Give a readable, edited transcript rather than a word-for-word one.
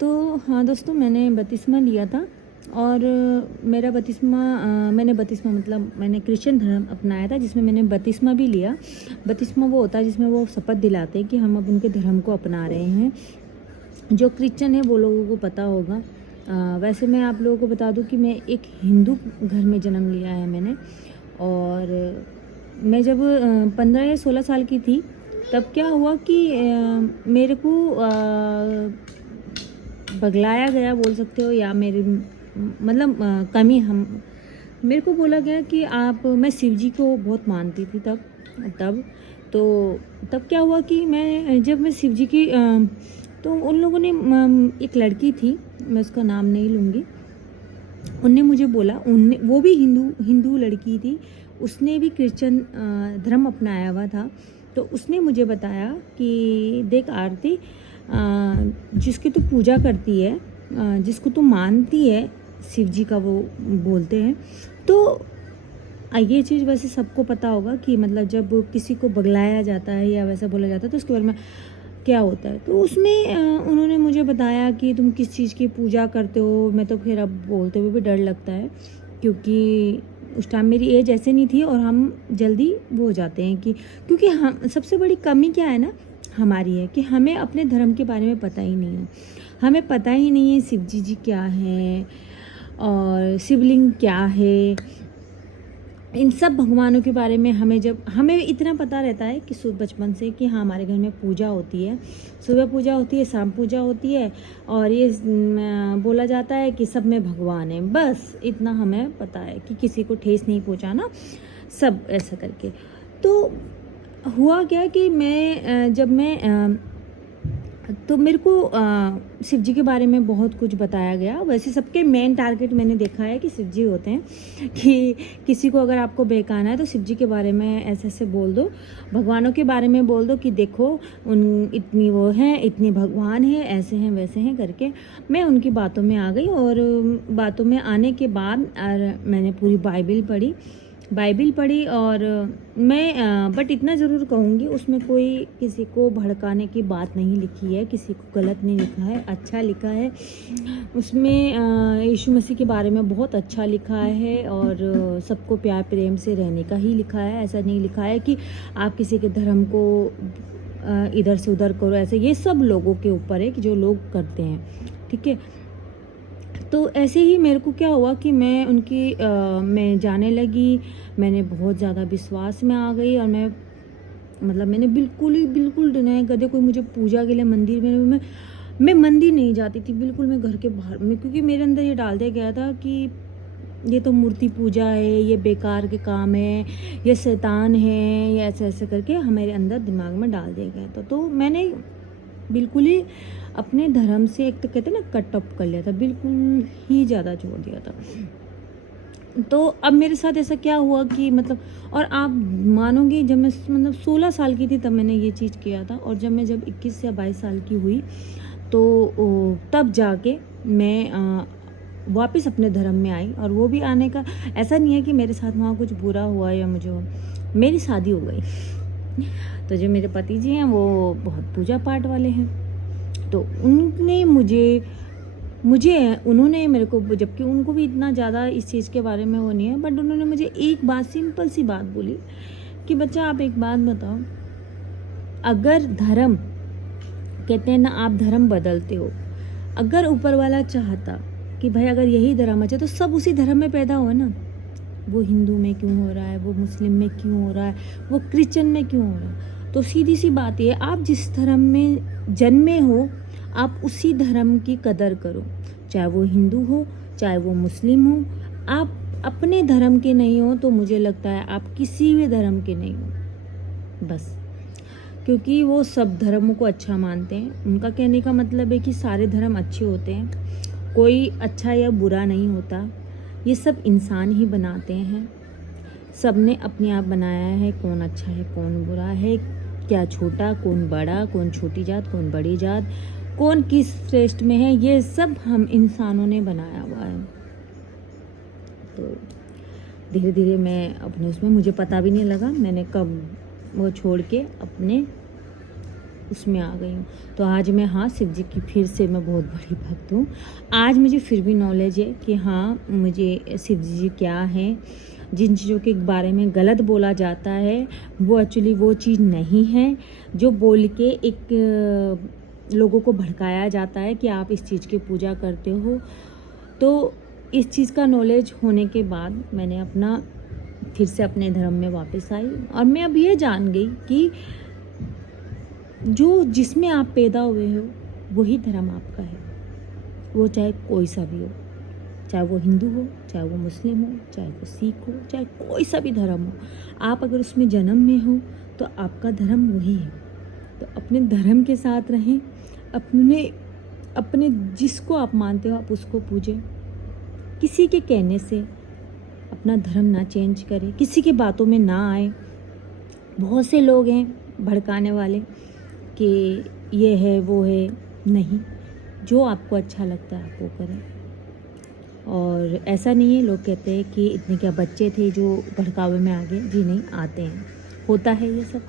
तो हाँ दोस्तों, मैंने बपतिस्मा लिया था और मेरा बपतिस्मा मैंने बपतिस्मा मतलब मैंने क्रिश्चियन धर्म अपनाया था, जिसमें मैंने बपतिस्मा भी लिया। बपतिस्मा वो होता है जिसमें वो शपथ दिलाते हैं कि हम अब उनके धर्म को अपना रहे हैं। जो क्रिश्चियन है वो लोगों को पता होगा। वैसे मैं आप लोगों को बता दूं कि मैं एक हिंदू घर में जन्म लिया है मैंने। और मैं जब 15 या 16 साल की थी, तब क्या हुआ कि मेरे को बगलाया गया बोल सकते हो, या मेरी मतलब कमी हम मेरे को बोला गया कि आप मैं शिव जी को बहुत मानती थी तब तब तो तब क्या हुआ कि जब मैं शिव जी की तो उन लोगों ने एक लड़की थी, मैं उसका नाम नहीं लूँगी। उनने मुझे बोला, उनने वो भी हिंदू लड़की थी, उसने भी क्रिश्चियन धर्म अपनाया हुआ था। तो उसने मुझे बताया कि देख आरती, जिसकी तू पूजा करती है, जिसको तू मानती है, शिव जी का वो बोलते हैं। तो ये चीज़ वैसे सबको पता होगा कि मतलब जब किसी को बगलाया जाता है या वैसा बोला जाता है तो उसके बारे में क्या होता है। तो उसमें उन्होंने मुझे बताया कि तुम किस चीज़ की पूजा करते हो। मैं तो फिर अब बोलते हुए भी डर लगता है, क्योंकि उस टाइम मेरी एज ऐसे नहीं थी और हम जल्दी वो हो जाते हैं कि क्योंकि हम सबसे बड़ी कमी क्या है ना हमारी, है कि हमें अपने धर्म के बारे में पता ही नहीं है। हमें पता ही नहीं है शिव जी क्या है और शिवलिंग क्या है। इन सब भगवानों के बारे में हमें इतना पता रहता है कि बचपन से कि हाँ हमारे घर में पूजा होती है, सुबह पूजा होती है, शाम पूजा होती है, और ये बोला जाता है कि सब में भगवान है। बस इतना हमें पता है कि किसी को ठेस नहीं पहुंचाना, सब ऐसा करके। तो हुआ क्या कि जब मैं तो मेरे को शिव जी के बारे में बहुत कुछ बताया गया। वैसे सबके मेन टारगेट मैंने देखा है कि शिव जी होते हैं, कि किसी को अगर आपको बहकाना है तो शिव जी के बारे में ऐसे ऐसे बोल दो, भगवानों के बारे में बोल दो कि देखो उन इतनी वो हैं, इतनी भगवान है, ऐसे हैं वैसे हैं करके। मैं उनकी बातों में आ गई और बातों में आने के बाद मैंने पूरी बाइबिल पढ़ी। और मैं बट इतना ज़रूर कहूँगी, उसमें कोई किसी को भड़काने की बात नहीं लिखी है, किसी को गलत नहीं लिखा है, अच्छा लिखा है। उसमें यीशु मसीह के बारे में बहुत अच्छा लिखा है और सबको प्यार प्रेम से रहने का ही लिखा है। ऐसा नहीं लिखा है कि आप किसी के धर्म को इधर से उधर करो, ऐसे। ये सब लोगों के ऊपर है कि जो लोग करते हैं, ठीक है। तो ऐसे ही मेरे को क्या हुआ कि मैं जाने लगी, मैंने बहुत ज़्यादा विश्वास में आ गई और मैंने बिल्कुल डिनाई कर दिया। कोई मुझे पूजा के लिए मंदिर में मैं मंदिर नहीं जाती थी बिल्कुल। मैं घर के बाहर में, क्योंकि मेरे अंदर ये डाल दिया गया था कि ये तो मूर्ति पूजा है, ये बेकार के काम है, ये शैतान है, ये ऐसे ऐसे करके हमारे अंदर दिमाग में डाल दिया गया था। तो मैंने बिल्कुल ही अपने धर्म से, एक तो कहते हैं ना, कट ऑफ कर लिया था, बिल्कुल ही ज़्यादा छोड़ दिया था। तो अब मेरे साथ ऐसा क्या हुआ कि मतलब, और आप मानोगे, जब मैं 16 साल की थी तब मैंने ये चीज़ किया था, और जब 21 या 22 साल की हुई तो तब जाके मैं वापस अपने धर्म में आई। और वो भी आने का ऐसा नहीं है कि मेरे साथ वहाँ कुछ बुरा हुआ या मेरी शादी हो गई। तो जो मेरे पति जी हैं वो बहुत पूजा पाठ वाले हैं, तो उन्होंने मेरे को, जबकि उनको भी इतना ज़्यादा इस चीज़ के बारे में वो नहीं है, बट उन्होंने मुझे एक बात, सिंपल सी बात बोली कि बच्चा आप एक बात बताओ, अगर धर्म, कहते हैं ना, आप धर्म बदलते हो, अगर ऊपर वाला चाहता कि भाई अगर यही धर्म अच्छा, तो सब उसी धर्म में पैदा हो ना। वो हिंदू में क्यों हो रहा है, वो मुस्लिम में क्यों हो रहा है, वो क्रिश्चियन में क्यों हो रहा है। तो सीधी सी बात है, आप जिस धर्म में जन्मे हो, आप उसी धर्म की कदर करो, चाहे वो हिंदू हो, चाहे वो मुस्लिम हो। आप अपने धर्म के नहीं हो तो मुझे लगता है आप किसी भी धर्म के नहीं हो, बस। क्योंकि वो सब धर्मों को अच्छा मानते हैं। उनका कहने का मतलब है कि सारे धर्म अच्छे होते हैं, कोई अच्छा या बुरा नहीं होता, ये सब इंसान ही बनाते हैं। सब ने अपने आप बनाया है, कौन अच्छा है कौन बुरा है, क्या छोटा कौन बड़ा, कौन छोटी जात कौन बड़ी जात, कौन किस श्रेष्ठ में है, ये सब हम इंसानों ने बनाया हुआ है। तो धीरे धीरे मैं अपने उसमें, मुझे पता भी नहीं लगा मैंने कब वो छोड़ के अपने उसमें आ गई हूँ। तो आज मैं हाँ शिव जी की फिर से मैं बहुत बड़ी भक्त हूँ। आज मुझे फिर भी नॉलेज है कि हाँ मुझे शिव जी क्या हैं। जिन चीज़ों के बारे में गलत बोला जाता है वो एक्चुअली वो चीज़ नहीं है, जो बोल के एक लोगों को भड़काया जाता है कि आप इस चीज़ की पूजा करते हो। तो इस चीज़ का नॉलेज होने के बाद मैंने अपना फिर से अपने धर्म में वापस आई और मैं अब ये जान गई कि जो जिसमें आप पैदा हुए हो वही धर्म आपका है, वो चाहे कोई सा भी हो, चाहे वो हिंदू हो, चाहे वो मुस्लिम हो, चाहे वो सिख हो, चाहे कोई सा भी धर्म हो। आप अगर उसमें जन्म में हो तो आपका धर्म वही है। तो अपने धर्म के साथ रहें, अपने जिसको आप मानते हो आप उसको पूजें। किसी के कहने से अपना धर्म ना चेंज करें, किसी की बातों में ना आए। बहुत से लोग हैं भड़काने वाले कि ये है वो है, नहीं, जो आपको अच्छा लगता है आप वो करें। और ऐसा नहीं है लोग कहते हैं कि इतने क्या बच्चे थे जो भड़कावे में आ गए, जी नहीं, आते हैं, होता है ये सब।